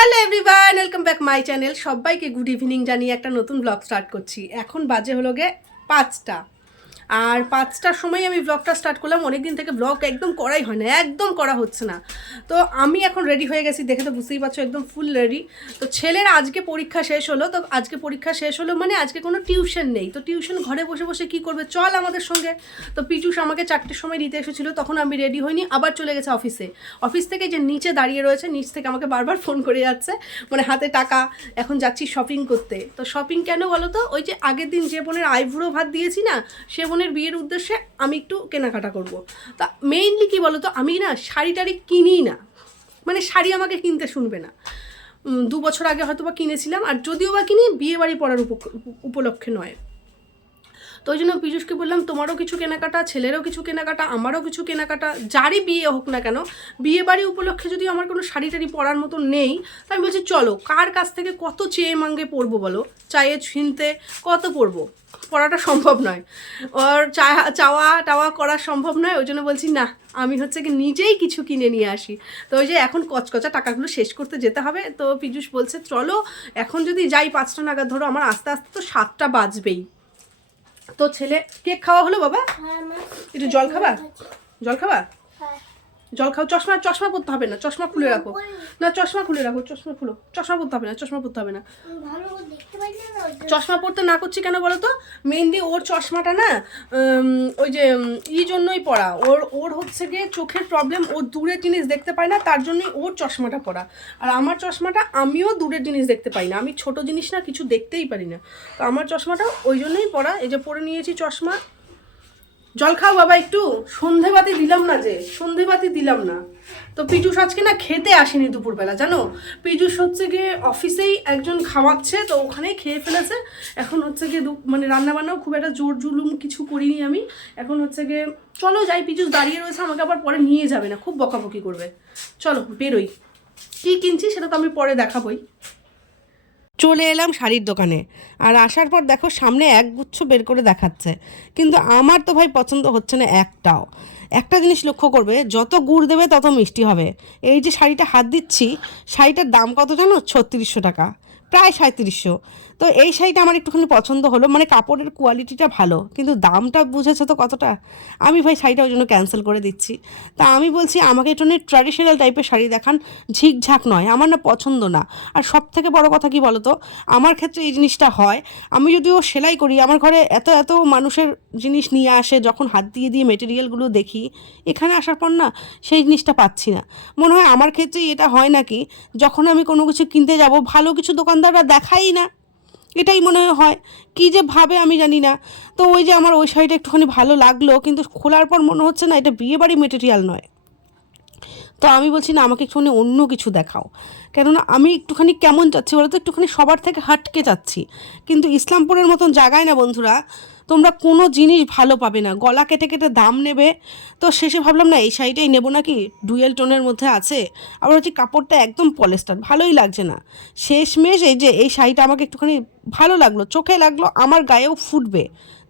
Hello everyone, welcome back my channel. সবাইকে good evening জানিয়ে একটা নতুন ব্লগ স্টার্ট করছি। এখন বাজে হলো গে 5টা, আর 5টার সময় আমি ব্লগটা স্টার্ট করলাম। অনেক দিন থেকে ব্লগ একদম করাই হয় না, একদম করা হচ্ছে না। তো আমি এখন রেডি হয়ে গেছি, দেখে তো বুঝতেই পারছো একদম ফুল রেডি। তো ছেলের আজকে পরীক্ষা শেষ হলো, তো আজকে পরীক্ষা শেষ হলো মানে আজকে কোনো টিউশন নেই। তো টিউশন ঘরে বসে বসে কি করবে, চল আমাদের সঙ্গে। তো পিটুস আমাকে 4টের সময় নিতে এসেছিলো, তখন আমি রেডি হইনি, আবার চলে গেছে অফিসে। অফিস থেকে যে নিচে দাঁড়িয়ে রয়েছে, নিচ থেকে আমাকে বারবার ফোন করে যাচ্ছে, মানে হাতে টাকা, এখন যাচ্ছি শপিং করতে। তো শপিং কেন বলো তো, ওই যে আগের দিন যে বোনের আইব্রো ভাত দিয়েছি না, সে বোনের বিয়ের উদ্দেশ্যে আমি একটু কেনাকাটা করব। তা মেইনলি কী বলো তো, আমি না শাড়ি টাড়ি কিনি না, মানে শাড়ি আমাকে কিনতে শুনবে না। 2 বছর আগে হয়তো বা কিনেছিলাম, আর যদিও বা কিনি বিয়ে বাড়ি পড়ার উপলক্ষে নয়। তো ওই জন্য পীযূষকে বললাম, তোমারও কিছু কেনাকাটা, ছেলেরও কিছু কেনাকাটা, আমারও কিছু কেনাকাটা, যারই বিয়ে হোক না কেন, বিয়ে বাড়ি উপলক্ষে যদি আমার কোনো শাড়ি টাড়ি পরার মতো নেই, তো আমি বলছি চলো, কার কাছ থেকে কত চেয়ে মাঙ্গে পরবো বলো, চায়ে ছিনতে কত পরবো, পড়াটা সম্ভব নয়, ওর চাওয়া টাওয়া করা সম্ভব নয়। ওই জন্য বলছি না, আমি হচ্ছে কি নিজেই কিছু কিনে নিয়ে আসি। তো ওই যে এখন কচকচা টাকাগুলো শেষ করতে যেতে হবে। তো পীযূষ বলছে চলো, এখন যদি যাই 5টা নাগাদ, ধরো আমার আস্তে আস্তে তো 7টা বাজবেই। তো ছেলে কেক খাওয়া হলো বাবা, একটু জল খাবা, জল খাবা, জল খাও। চশমা চশমা পরতে হবে না, চশমা খুলে রাখো, না চশমা খুলে রাখো, চশমা খুলো, চশমা পরতে হবে না, চশমা পরতে হবে না। চশমা পরতে না করছি কেন বলো তো, মেইনলি ওর চশমাটা না ওই যে জন্যই পরা, ওর হচ্ছে গিয়ে চোখের প্রবলেম, ও দূরের জিনিস দেখতে পায় না, তার জন্যই ওর চশমাটা পরা। আর আমার চশমাটা, আমিও দূরের জিনিস দেখতে পাই না, আমি ছোট জিনিস না কিছু দেখতেই পারি না। তো আমার চশমাটা ওই জন্যই পরা, এই যে পরে নিয়েছি চশমা। জল খাও বাবা একটু, সন্ধেবাতি দিলাম না, যে সন্ধেবাতি দিলাম না। তো পীযূষ আজকে না খেতে আসেনি দুপুরবেলা, জানো, পীযূষ হচ্ছে গিয়ে অফিসেই একজন খাওয়াচ্ছে, তো ওখানেই খেয়ে ফেলেছে। এখন হচ্ছে গিয়ে মানে রান্নাবান্নাও খুব একটা জোর জুলুম কিছু করিনি আমি। এখন হচ্ছে গিয়ে চলো যাই, পীযূষ দাঁড়িয়ে রয়েছে, আমাকে আবার পরে নিয়ে যাবে না, খুব বকাবকি করবে। চলো বেরোই, কী কিনছি সেটা তো আমি পরে দেখাবোই। চলে এলাম শাড়ির দোকানে, আর আসার পর দেখো সামনে একগুচ্ছ বের করে দেখাচ্ছে, কিন্তু আমার তো ভাই পছন্দ হচ্ছে না একটাও। একটা জিনিস লক্ষ্য করবে, যত গুড় দেবে তত মিষ্টি হবে। এই যে শাড়িটা হাত দিচ্ছি, শাড়িটার দাম কত জানো, 3600 টাকা, প্রায় 3700। তো এই শাড়িটা আমার একটুখানি পছন্দ হলো, মানে কাপড়ের কোয়ালিটিটা ভালো, কিন্তু দামটা বুঝেছো তো কতটা। আমি ভাই শাড়িটা ওই জন্য ক্যান্সেল করে দিচ্ছি। তা আমি বলছি আমাকে একটু ট্র্যাডিশনাল টাইপের শাড়ি দেখান, ঝিকঝাক নয়, আমার না পছন্দ না। আর সব থেকে বড় কথা কি বলো তো, আমার ক্ষেত্রে এই জিনিসটা হয়, আমি যদিও সেলাই করি, আমার ঘরে এত এত মানুষের জিনিস নিয়ে আসে, যখন হাত দিয়ে দিয়ে মেটেরিয়ালগুলো দেখি, এখানে আসার পর না সেই জিনিসটা পাচ্ছি না। মনে হয় আমার ক্ষেত্রেই এটা হয় নাকি, যখন আমি কোনো কিছু কিনতে যাব, ভালো কিছু দোকানদাররা দেখাই না, এটাই মনে হয়। কী যে ভাবে আমি জানি না। তো ওই যে আমার ওই শাড়িটা একটুখানি ভালো লাগলো, কিন্তু খোলার পর মনে হচ্ছে না এটা বিয়েবাড়ি মেটেরিয়াল নয়। তো আমি বলছি না, আমাকে একটুখানি অন্য কিছু দেখাও, কেননা আমি একটুখানি কেমন চাচ্ছি বলো তো, একটুখানি সবার থেকে হাটকে যাচ্ছি। কিন্তু ইসলামপুরের মতন জায়গায় না বন্ধুরা, তোমরা কোনো জিনিস ভালো পাবে না, গলা কেটে কেটে দাম নেবে। তো শেষে ভাবলাম না, এই শাড়িটাই নেবো নাকি, ডুয়েল টোনের মধ্যে আছে, আবার হচ্ছে কাপড়টা একদম পলেস্টার, ভালোই লাগছে না। শেষমেশ এই যে এই শাড়িটা আমাকে একটুখানি ভালো লাগলো, চোখে লাগলো, আমার গায়েও ফুটবে।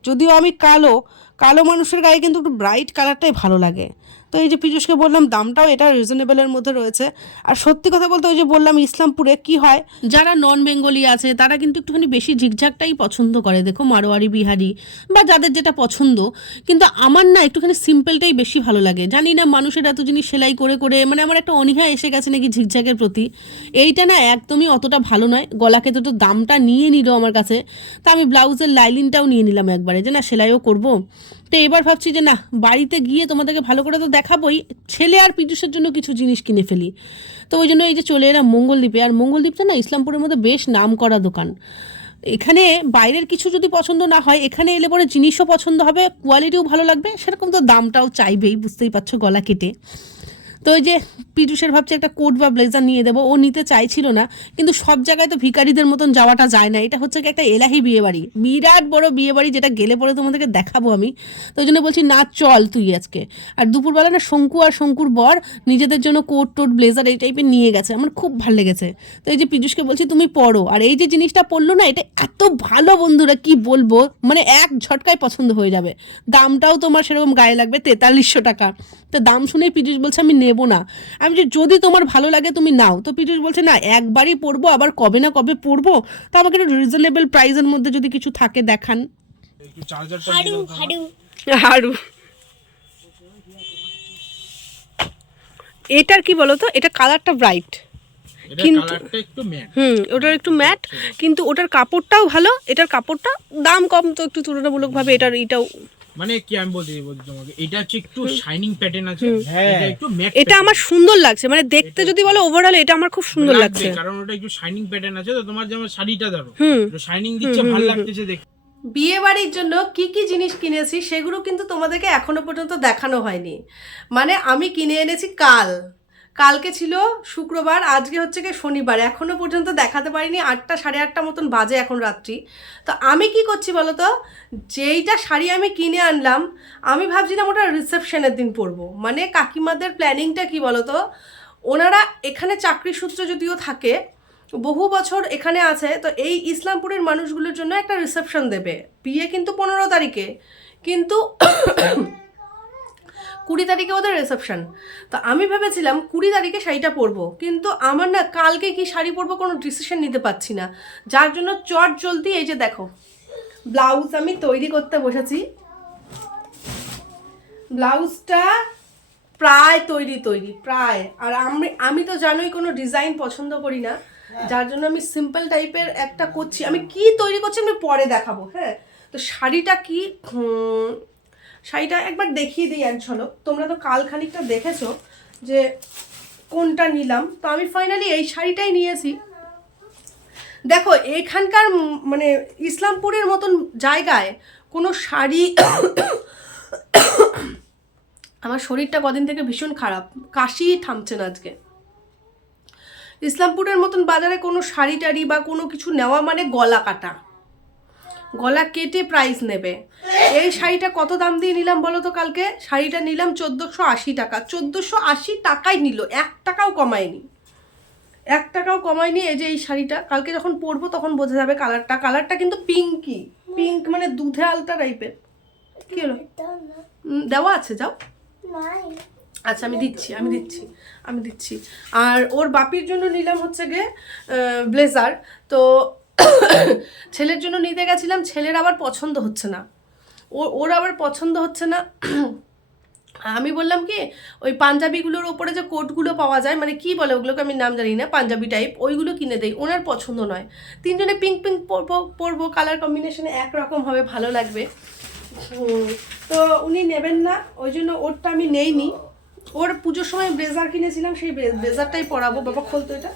যদিও আমি কালো, কালো মানুষের গায়ে কিন্তু একটু ব্রাইট কালারটাই ভালো লাগে। তো এই যে পীযূষকে বললাম দামটাও এটা রিজনেবলের মধ্যে রয়েছে। আর সত্যি কথা বলতে, ওই যে বললাম ইসলামপুরে কি হয়, যারা নন বেঙ্গলি আছে তারা কিন্তু একটুখানি বেশি ঝিকঝাকটাই পছন্দ করে, দেখো মারোয়ারি, বিহারি বা যাদের যেটা পছন্দ। কিন্তু আমার না একটুখানি সিম্পলটাই বেশি ভালো লাগে। জানি না মানুষের এত জিনিস সেলাই করে করে, মানে আমার একটা অনীহা এসে গেছে নাকি ঝিকঝাকের প্রতি। এইটা না একদমই অতটা ভালো নয়, গলাকে তো দামটা নিয়ে নিল আমার কাছে। তা আমি ব্লাউজের লাইলিনটাও নিয়ে নিলাম একবারে, যে না সেলাইও করবো। তো এবার ভাবছি যে না, বাড়িতে গিয়ে তোমাদেরকে ভালো করে তো দেখাবোই, ছেলে আর পীযূষের জন্য কিছু জিনিস কিনে ফেলি। তো ওই জন্য এই যে চলে এলাম মঙ্গলদ্বীপে। আর মঙ্গলদ্বীপটা না ইসলামপুরের মধ্যে বেশ নাম করা দোকান। এখানে বাইরের কিছু যদি পছন্দ না হয়, এখানে এলে পরে জিনিসও পছন্দ হবে, কোয়ালিটিও ভালো লাগবে, সেরকম তো দামটাও চাইবেই, বুঝতেই পারছো, গলা কেটে। তো ওই যে পীযূষের ভাবছি একটা কোট বা ব্লেজার নিয়ে দেবো, ও নিতে চাইছিল না। কিন্তু সব জায়গায় তো ভিখারিদের মতন যাওয়াটা যায় না, এটা হচ্ছে কি একটা এলাহি বিয়েবাড়ি, বিরাট বড় বিয়েবাড়ি, যেটা গেলে পরে তোমাদেরকে দেখাবো আমি। তো ওই জন্য বলছি না চল তুই আজকে। আর দুপুরবেলা না শঙ্কু আর শঙ্কুর বর নিজেদের জন্য কোট টোট ব্লেজার এই টাইপের নিয়ে গেছে, আমার খুব ভালো লেগেছে। তো এই যে পীযূষকে বলছি তুমি পড়ো, আর এই যে জিনিসটা পড়লো না, এটা এত ভালো বন্ধুরা কি বলবো, মানে এক ঝটকায় পছন্দ হয়ে যাবে। দামটাও তোমার সেরকম গায়ে লাগবে, 4300 টাকা। তো দাম শুনেই পীযূষ বলছে আমি নেবো না। আমি যে যদি তোমার ভালো লাগে তুমি নাও। তো পীযূষ বলছে না একবারই পরবো, আবার কবে না কবে পরবো, তো আমাকে একটু রিজনেবল প্রাইসের মধ্যে যদি কিছু থাকে দেখান। একটু চার্জারটা হারু এটার কি বলো তো, এটা কালারটা ব্রাইট কিন্তু ওটার একটু ম্যাট, কিন্তু ওটার কাপড়টাও ভালো, এটার কাপড়টা দাম কম তো একটু তুলনামূলকভাবে এটাও মানে কি আমি বলতে তোমাকে, এটা হচ্ছে একটু শাইনিং প্যাটার্ন আছে, এটা একটু ম্যাট, এটা আমার সুন্দর লাগছে, মানে দেখতে যদি বলো ওভারঅল এটা আমার খুব সুন্দর লাগছে, কারণ ওটা একটু শাইনিং প্যাটার্ন আছে। তো তোমার যেমন শাড়িটা ধরো শাইনিং দিচ্ছে, ভালো লাগতেছে দেখতে। বিয়ে বাড়ির জন্য কি কি জিনিস কিনেছি সেগুলো কিন্তু তোমাদেরকে এখনো পর্যন্ত দেখানো হয়নি। মানে আমি কিনে এনেছি কালকে ছিল শুক্রবার, আজকে হচ্ছে কি শনিবার, এখনো পর্যন্ত দেখাতে পারিনি। 8টা 8:30 মতন বাজে এখন রাত্রি। তো আমি কি করছি বলো তো, যেইটা শাড়ি আমি কিনে আনলাম আমি ভাবছিলাম ওটা রিসেপশনের দিন পরবো। মানে কাকিমাদের প্ল্যানিংটা কি বলো তো, ওনারা এখানে চাকরি সূত্রে যদিও থাকে, বহু বছর এখানে আছে, তো এই ইসলামপুরের মানুষগুলোর জন্য একটা রিসেপশন দেবে। বিয়ে কিন্তু 15 তারিখে, কিন্তু 20 তারিখে ওদের রিসেপশন। তো আমি ভেবেছিলাম 20 তারিখে শাড়িটা পরবো, কিন্তু আমার না কালকে কি শাড়ি পরবো কোনো ডিসিশন নিতে পারছি না, যার জন্য চট জলদি এই যে দেখো ব্লাউজ আমি তৈরি করতে বসেছি। ব্লাউজটা প্রায় তৈরি প্রায়। আর আমি তো জানোই কোনো ডিজাইন পছন্দ করি না, যার জন্য আমি সিম্পল টাইপের একটা করছি। আমি কি তৈরি করছি আমি পরে দেখাবো। হ্যাঁ, তো শাড়িটা একবার দেখিয়ে দিই এক ঝলক। তোমরা তো কাল খানিকটা দেখেছো যে কোনটা নিলাম, তো আমি ফাইনালি এই শাড়িটাই নিয়েছি। দেখো এখানকার মানে ইসলামপুরের মতন জায়গায় কোনো শাড়ি আমার শরীরটা কদিন থেকে ভীষণ খারাপ, কাশি থামছে না আজকে। ইসলামপুরের মতন বাজারে কোনো শাড়ি টাড়ি বা কোনো কিছু নেওয়া মানে গলা কাটা, গলা কেটে প্রাইস নেবে। এই শাড়িটা কত দাম দিয়ে নিলাম বলো তো? কালকে শাড়িটা নিলাম 1480 টাকা। 1480 টাকাই নিল, 1 টাকাও কমায়নি, 1 টাকাও কমায়নি। এই যে এই শাড়িটা কালকে যখন পরবো তখন বোঝা যাবে কালারটা কিন্তু পিঙ্ক মানে দুধে আলতা টাইপের। কি হলো, দেওয়া আছে, যাও। আচ্ছা আমি দিচ্ছি। আর ওর বাপির জন্য নিলাম হচ্ছে গিয়ে ব্লেজার। তো ছেলের জন্য নিতে গেছিলাম, ছেলের আবার পছন্দ হচ্ছে না, ওর আবার পছন্দ হচ্ছে না। আমি বললাম কি ওই পাঞ্জাবিগুলোর ওপরে যে কোটগুলো পাওয়া যায়, মানে কি বলে ওগুলোকে আমি নাম জানি না, পাঞ্জাবি টাইপ, ওইগুলো কিনে দেই। ওনার পছন্দ নয়, তিনজনে পিঙ্ক পরবো, কালার কম্বিনেশনে একরকম হবে, ভালো লাগবে। তো উনি নেবেন না, ওই জন্য ওরটা আমি নেইনি। ওর পুজোর সময় ব্লেজার কিনেছিলাম, সেই ব্লেজারটাই পরাবো। বাবা খোলতো এটা,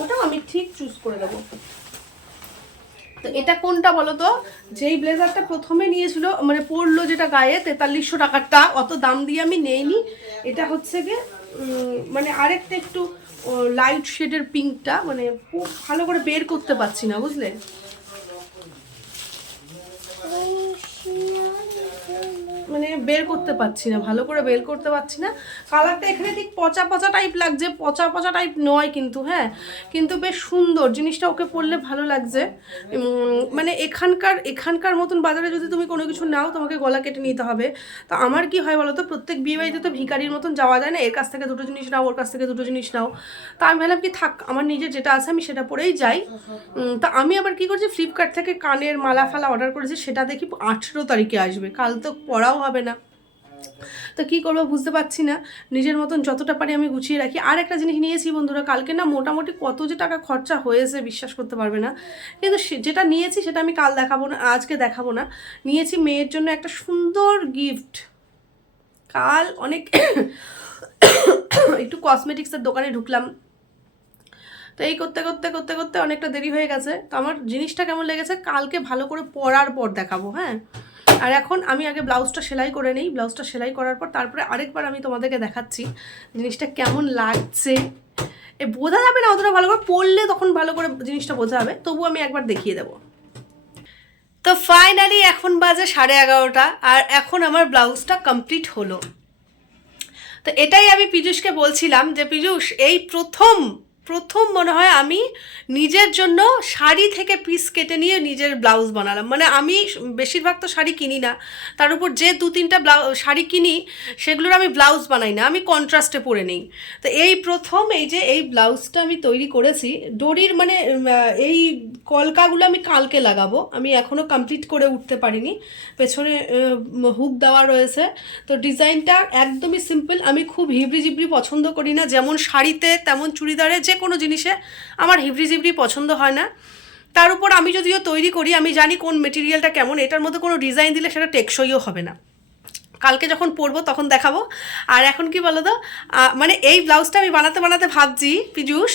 ওটাও আমি ঠিক চুজ করে দেবো। তো এটা কোনটা বলো তো, যেই ব্লেজারটা প্রথমে নিয়েছিল মানে পরলো যেটা গায়ে 4300 টাকারটা, অত দাম দিয়ে আমি নেইনি। এটা হচ্ছে গিয়ে মানে আরেকটা একটু লাইট শেডের পিঙ্কটা, মানে খুব ভালো করে বের করতে পারছি না, বুঝলে? মানে বের করতে পারছি না, ভালো করে বের করতে পারছি না। কালারটা এখানে ঠিক পচা টাইপ লাগছে, পচা টাইপ নয় কিন্তু, হ্যাঁ কিন্তু বেশ সুন্দর জিনিসটা, ওকে পরলে ভালো লাগছে। মানে এখানকার মতন বাজারে যদি তুমি কোনো কিছু নাও তোমাকে গলা কেটে নিতে হবে। তো আমার কি হয় বলো তো, প্রত্যেক বিয়ে বাড়িতে তো ভিখারির মতন যাওয়া যায় না, এর কাছ থেকে দুটো জিনিস নাও, ওর কাছ থেকে দুটো জিনিস নাও। তা আমি ভাবলাম কি থাক, আমার নিজের যেটা আছে আমি সেটা পরেই যাই। তা আমি আবার কি করছি, ফ্লিপকার্ট থেকে কানের মালা ফালা অর্ডার করেছি, সেটা দেখি 18 তারিখে আসবে, কাল তো পড়াও হবে না। তো কী করবো বুঝতে পারছি না, নিজের মতন যতটা পারি আমি গুছিয়ে রাখি। আর একটা জিনিস নিয়েছি বন্ধুরা, কালকে না মোটামুটি কত যে টাকা খরচা হয়েছে বিশ্বাস করতে পারবে না, কিন্তু যেটা নিয়েছি সেটা আমি কাল দেখাবো না, আজকে দেখাবো না। নিয়েছি মেয়ের জন্য একটা সুন্দর গিফট। কাল অনেক একটু কসমেটিক্সের দোকানে ঢুকলাম, তো এই করতে অনেকটা দেরি হয়ে গেছে। তো আমার জিনিসটা কেমন লেগেছে কালকে ভালো করে পরার পর দেখাবো। হ্যাঁ, আর এখন আমি আগে ব্লাউজটা সেলাই করে নেই, ব্লাউজটা সেলাই করার পর তারপরে আরেকবার আমি তোমাদেরকে দেখাচ্ছি জিনিসটা কেমন লাগছে। বোঝা যাবে না অতটা ভালো করে পরলে, তখন ভালো করে জিনিসটা বোঝা যাবে, তবু আমি একবার দেখিয়ে দেবো। তো ফাইনালি এখন বাজে 11:30, আর এখন আমার ব্লাউজটা কমপ্লিট হলো। তো এটাই আমি পীযূষকে বলছিলাম যে পীযূষ এই প্রথম প্রথম মনে হয় আমি নিজের জন্য শাড়ি থেকে পিস কেটে নিয়ে নিজের ব্লাউজ বানালাম। মানে আমি বেশিরভাগ তো শাড়ি কিনি না, তার উপর যে 2-3টা শাড়ি কিনি সেগুলোর আমি ব্লাউজ বানাই না, আমি কন্ট্রাস্টে পরে নিই। তো এই প্রথম এই যে এই ব্লাউজটা আমি তৈরি করেছি ডোরির, মানে এই কলকাগুলো আমি কালকে লাগাবো, আমি এখনও কমপ্লিট করে উঠতে পারিনি। পেছনে হুক দেওয়া রয়েছে। তো ডিজাইনটা একদমই সিম্পল, আমি খুব হিবড়ি জিবড়ি পছন্দ করি না, যেমন শাড়িতে তেমন চুড়িদারে, যে কোনো জিনিসে আমার হিবড়ি জিবড়ি পছন্দ হয় না। তার উপর আমি যদিও তৈরি করি, আমি জানি কোন মেটেরিয়ালটা কেমন, এটার মধ্যে কোনো ডিজাইন দিলে সেটা টেকসইও হবে না। কালকে যখন পরবো তখন দেখাবো। আর এখন কি বলো তো, মানে এই ব্লাউজটা আমি বানাতে বানাতে ভাবছি পীযূষ,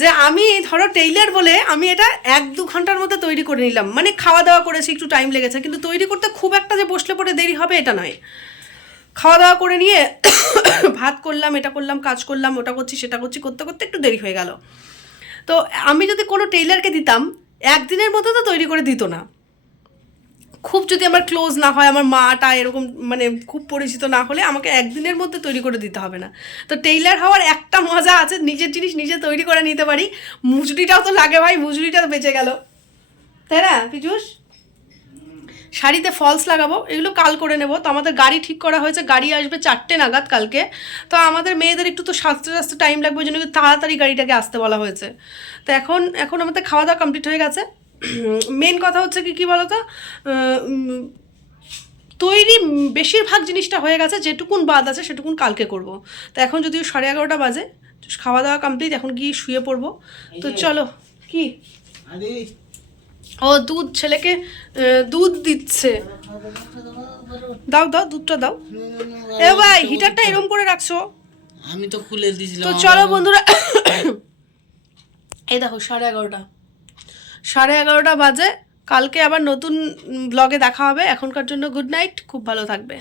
যে আমি ধরো টেইলার বলে আমি এটা 1-2 ঘন্টার মধ্যে তৈরি করে নিলাম। মানে খাওয়া দাওয়া করেছি, একটু টাইম লেগেছে, কিন্তু তৈরি করতে খুব একটা যে বসলে পরে দেরি হবে এটা নয়। খাওয়া দাওয়া করে নিয়ে ভাত করলাম, এটা করলাম, কাজ করলাম, ওটা করছি সেটা করছি, করতে করতে একটু দেরি হয়ে গেল। তো আমি যদি কোনো টেইলারকে দিতাম, একদিনের মধ্যে তো তৈরি করে দিত না। খুব যদি আমার ক্লোজ না হয়, আমার মাটা এরকম মানে খুব পরিচিত না হলে আমাকে একদিনের মধ্যে তৈরি করে দিতে হবে না। তো টেইলার হওয়ার একটা মজা আছে, নিজের জিনিস নিজে তৈরি করে নিতে পারি। মজুরিটাও তো লাগে ভাই, মজুরিটা তো বেঁচে গেল, তাই না পীযূষ? শাড়িতে ফলস লাগাবো, এগুলো কাল করে নেব। তো আমাদের গাড়ি ঠিক করা হয়েছে, গাড়ি আসবে 4টে নাগাদ কালকে। তো আমাদের মেয়েদের একটু তো সাজতে সাজতে টাইম লাগবে, ওই জন্য তাড়াতাড়ি গাড়িটাকে আসতে বলা হয়েছে। তো এখন আমাদের খাওয়া দাওয়া কমপ্লিট হয়ে গেছে। মেন কথা হচ্ছে কি বলো তো, তৈরি বেশিরভাগ জিনিসটা হয়ে গেছে, যেটুকুন বাদ আছে সেটুকুন কালকে করব। তো এখন যদিও 11:30 বাজে, খাওয়া দাওয়া কমপ্লিট, এখন গিয়ে শুয়ে পড়বো। তো চলো। কি ও দুধ, ছেলেকে দুধ দিচ্ছে, দাও দাও দুধটা দাও। এ ভাই হিটারটা এরম করে রাখছো, আমি তো খুলে দিয়েছিলাম। তো চলো বন্ধুরা, এই দেখো 11:30 বাজে। কালকে আবার নতুন ব্লগে দেখা হবে। এখনকার জন্য গুড নাইট, খুব ভালো থাকবে।